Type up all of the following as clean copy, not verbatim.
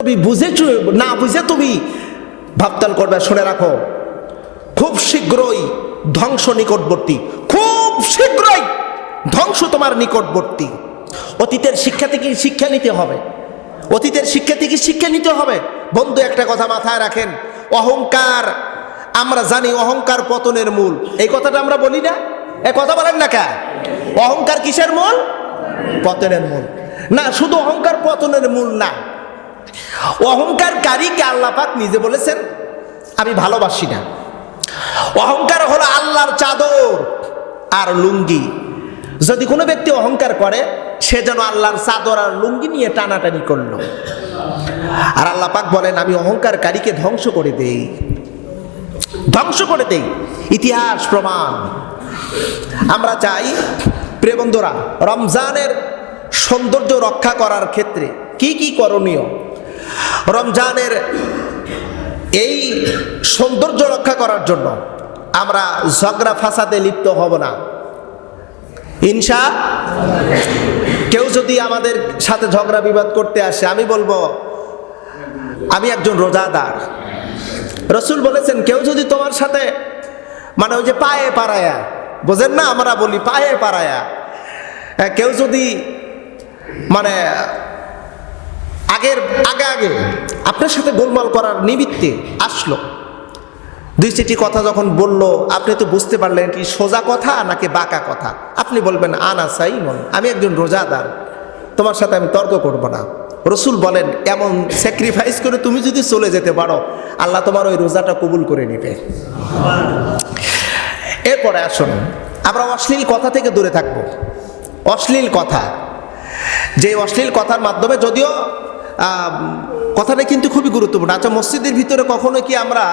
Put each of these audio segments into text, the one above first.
তুমি বুঝেছ না বুঝে তুমি ভাবতাল করবে। শুনে রাখো, খুব শীঘ্রই ধ্বংস নিকটবর্তী, খুব শীঘ্রই ধ্বংস তোমার নিকটবর্তী। অতীতের শিক্ষা থেকে শিক্ষা নিতে হবে, অতীতের শিক্ষা থেকে শিক্ষা নিতে হবে। বন্ধু, একটা কথা মাথায় রাখেন, অহংকার, আমরা জানি অহংকার পতনের মূল। এই কথাটা আমরা বলি না? এই কথা বলেন না কে? অহংকার কিসের মূল? পতনের মূল। না, শুধু অহংকার পতনের মূল না, অহংকারকারীকে আল্লাহ পাক নিজে বলেছেন আমি ভালোবাসি না। অহংকার হলো আল্লাহর চাদর আর লুঙ্গি। যদি কোনো ব্যক্তি অহংকার করে, সে যেন আল্লাহর চাদর আর লুঙ্গি নিয়ে টানাটানি করলো। আর আল্লাহ পাক বলেন আমি অহংকারকারীকে ধ্বংস করে দেই, ধ্বংস করে দেই। ইতিহাস প্রমাণ। আমরা চাই প্রিয় বন্ধুরা, রমজানের সৌন্দর্য রক্ষা করার ক্ষেত্রে কি কি করণীয়, রমজানের এই সৌন্দর্য রক্ষা করার জন্য আমরা ঝগড়া ফাসাদে লিপ্ত হব না কেউ যদি আমাদের সাথে ঝগড়া বিবাদ করতে আসে, আমি বলবো আমি একজন রোজাদার। রসুল বলেছেন কেউ যদি তোমার সাথে মানে ওই যে পায়ে পাড়ায়া, বোঝেন না, আমরা বলি পায়ে পাড়ায়া, কেউ যদি মানে আগে আপনার সাথে গোলমাল করার নিমিত্তে আসলো, দুই চারটি কথা যখন বললো, আপনি তো বুঝতে পারলেন কি সোজা কথা নাকি বাঁকা কথা। আপনি বলবেন আনা সাইমন, আমি একজন রোজাদার, তোমার সাথে আমি তর্ক করব না। রসুল বলেন এমন স্যাক্রিফাইস করে তুমি যদি চলে যেতে পারো, আল্লাহ তোমার ওই রোজাটা কবুল করে নিবে। এরপরে আসুন আমরা অশ্লীল কথা থেকে দূরে থাকবো। অশ্লীল কথা, যে অশ্লীল কথার মাধ্যমে, যদিও কথাটা কিন্তু খুবই গুরুত্বপূর্ণ। আচ্ছা, মসজিদের ভিতরে কখনো কি আমরা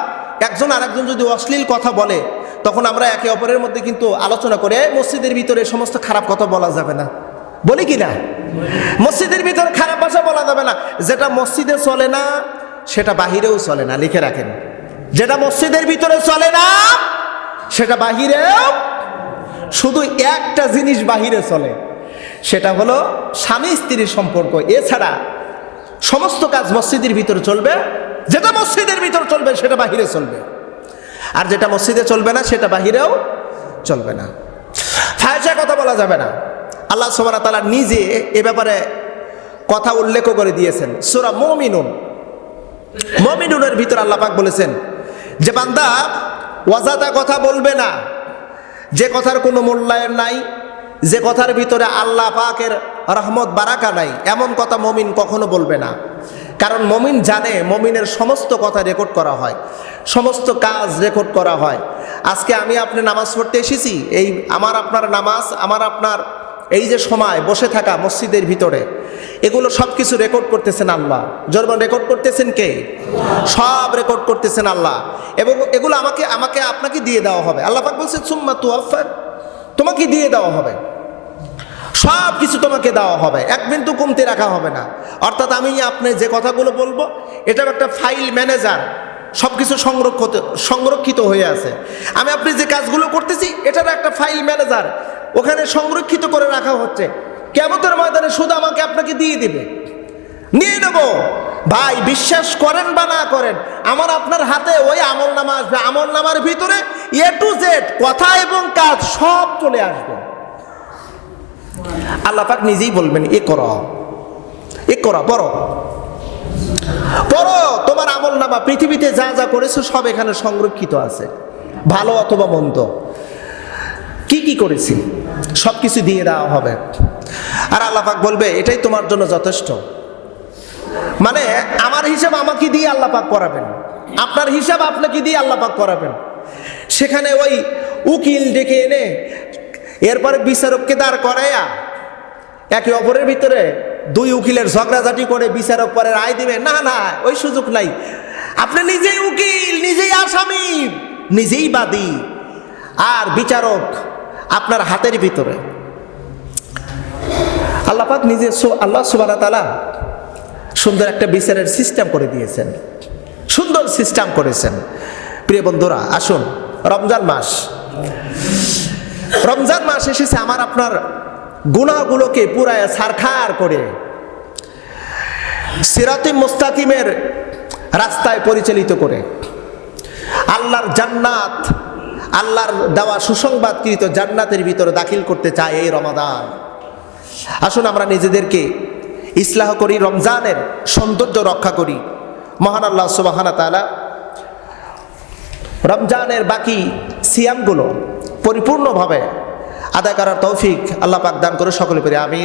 একজন আরেকজন যদি অশ্লীল কথা বলে, তখন আমরা একে অপরের মধ্যে কিন্তু আলোচনা করে মসজিদের ভিতরে সমস্ত খারাপ কথা বলা যাবে না, বলি কি না? মসজিদের ভিতরে খারাপ ভাষা বলা যাবে না। যেটা মসজিদে চলে না সেটা বাহিরেও চলে না, লিখে রাখেন। যেটা মসজিদের ভিতরে চলে না সেটা বাহিরেও, শুধু একটা জিনিস বাহিরে চলে, সেটা হলো স্বামী স্ত্রীর সম্পর্ক। এছাড়া সমস্ত কাজ মসজিদের ভিতরে চলবে। যেটা মসজিদের ভিতরে চলবে সেটা বাহিরে চলবে, আর যেটা মসজিদে চলবে না সেটা বাহিরেও চলবে না। ফাহিশা কথা বলা যাবে না। আল্লাহ সুবহানাহু ওয়া তাআলা নিজে এ ব্যাপারে কথা উল্লেখ করে দিয়েছেন। সূরা মুমিনুনের ভিতরে আল্লাহ পাক বলেছেন যে বান্দা ওয়াজাতা কথা বলবে না, যে কথার কোনো মূল্যায়ন নাই, যে কথার ভিতরে আল্লাহ পাকের রহমত বারাকা নাই, এমন কথা মুমিন কখনো বলবে না। কারণ মুমিন জানে মুমিনের সমস্ত কথা রেকর্ড করা হয়, সমস্ত কাজ রেকর্ড করা হয়। আজকে আমি আপনি নামাজ পড়তে এসেছি, এই আমার আপনার নামাজ, আমার আপনার এই যে সময় বসে থাকা মসজিদের ভিতরে, এগুলো সব কিছু রেকর্ড করতেছেন আল্লাহ। জরমান রেকর্ড করতেছেন কে? সব রেকর্ড করতেছেন আল্লাহ। এবং এগুলো আমাকে আপনাকে দিয়ে দেওয়া হবে। আল্লাহ পাক বলছেন সুম্মা তুওয়াফা, তোমাকে দিয়ে দেওয়া হবে, সব কিছু তোমাকে দেওয়া হবে, এক বিন্দু কমতে রাখা হবে না। অর্থাৎ আমি আপনি যে কথাগুলো বলবো, এটার একটা ফাইল ম্যানেজার, সব কিছু সংরক্ষিত হয়ে আছে। আমি আপনি যে কাজগুলো করতেছি, এটার একটা ফাইল ম্যানেজার ওখানে সংরক্ষিত করে রাখা হচ্ছে। কিয়ামতের ময়দানে শুধু আমাকে আপনাকে দিয়ে দিবে, নিয়ে নেব। ভাই, বিশ্বাস করেন বা না করেন, আমার আপনার হাতে ওই আমলনামা আসবে। আমলনামার ভিতরে এ টু জেড কথা এবং কাজ সব চলে আসবে। আল্লাহ পাক নিজেই বলবেন এ করো, পড়ো, তোমার আমলনামা পৃথিবীতে যা যা করেছো সব এখানে সংরক্ষিত আছে, ভালো অথবা মন্দ, কি কি করেছি সব কিছু দিয়ে দেওয়া হবে। আর আল্লাহ পাক বলবে এটাই তোমার জন্য যথেষ্ট। মানে আমার হিসাব আমাকে দিয়ে আল্লাহ পাক করাবেন, আপনার হিসাব আপনাকে দিয়ে আল্লাহ পাক করাবেন। সেখানে ওই উকিল ডেকে এনে এরপরে বিচারককে দাঁড় করাইয়া একে অপরের ভিতরে দুই উকিলের ঝগড়াঝাটি করে বিচারক পরে রায় দিবে, না না, ওই সুযোগ নাই। আপনি নিজেই উকিল, নিজেই আসামি, নিজেই বাদী, আর বিচারক আপনার হাতের ভিতরে। আল্লাহ পাক নিজে, আল্লাহ সুবহানাহু ওয়া তাআলা সুন্দর একটা বিচারের সিস্টেম করে দিয়েছেন, সুন্দর সিস্টেম করেছেন। প্রিয় বন্ধুরা, আসুন, রমজান মাস এসেছে আমার আপনার গুনাহগুলোকে পুরায় ছারখার করে সিরাতে মুস্তাকিমের রাস্তায় পরিচালিত করে আল্লাহর জান্নাত, আল্লাহর দেওয়া সুসংবাদকৃত জান্নাতের ভিতরে দাখিল করতে চায় এই রমাদান। আসুন আমরা নিজেদেরকে ইসলাহ করি, রমজানের সৌন্দর্য রক্ষা করি। মহান আল্লাহ সুবহানাহু ওয়া তাআলা রমজানের বাকি সিয়ামগুলো পরিপূর্ণভাবে আদায় করার তৌফিক আল্লাহ পাক দান করে সকলে পড়ে আমিন।